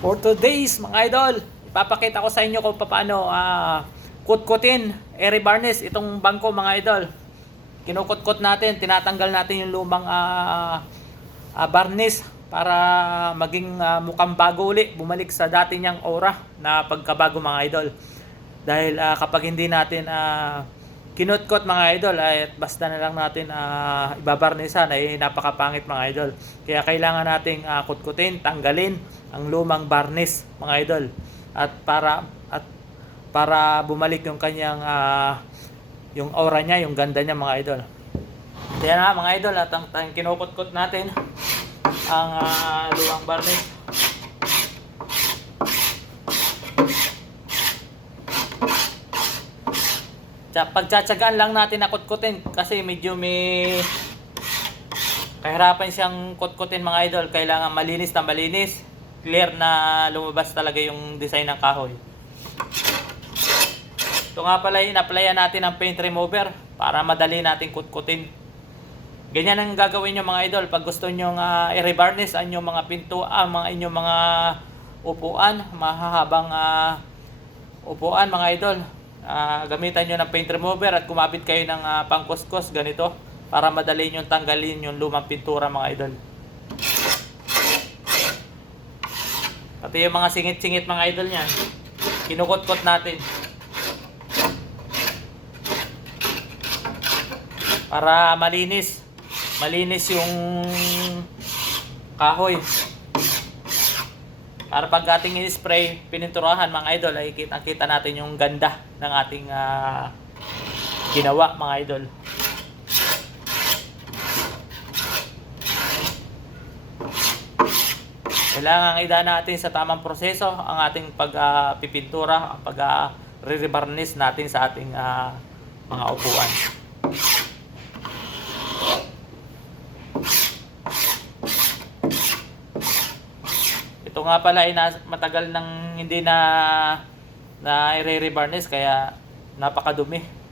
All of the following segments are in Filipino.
For today's mga idol, ipapakita ko sa inyo kung paano kutkutin, airy varnish itong bangko mga idol. Kinukutkot natin, tinatanggal natin yung lumang varnish para maging mukhang bago uli, bumalik sa dati niyang aura na pagkabago mga idol. Dahil kapag hindi natin kinutkot mga idol ay basta na lang natin ibabarnisan ay napakapangit mga idol. Kaya kailangan nating kutkutin, tanggalin ang lumang varnish mga idol at para bumalik yung kanyang yung aura niya, yung ganda niya mga idol. Kaya na mga idol at ang kinukutkot natin ang lumang varnish. Pagtsatsagaan lang natin na kutkutin kasi medyo may kahirapan siyang kutkutin mga idol. Kailangan malinis na malinis, clear na lumabas talaga yung design ng kahoy. Ito nga pala, in-applyan natin ang paint remover para madali natin kutkutin. Ganyan ang gagawin nyo mga idol pag gusto nyo i-revarnish ang inyong mga pintuan, inyong mga upuan, mahahabang upuan mga idol. Gamitan nyo ng paint remover at kumabit kayo ng pangkuskus ganito para madali nyo tanggalin yung lumang pintura mga idol. Pati yung mga singit-singit mga idol niyan, kinukutkot natin para malinis yung kahoy. Para pag ating in-spray, pininturahan mga idol, ay kita natin yung ganda ng ating ginawa mga idol. Kailangan idaan natin sa tamang proseso ang ating pagpipintura, ang pag-re-varnish natin sa ating mga upuan. Ito nga pala ay matagal nang hindi na i-re-varnish kaya napakadumi.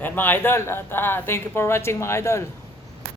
Ayan mga idol, at thank you for watching mga idol.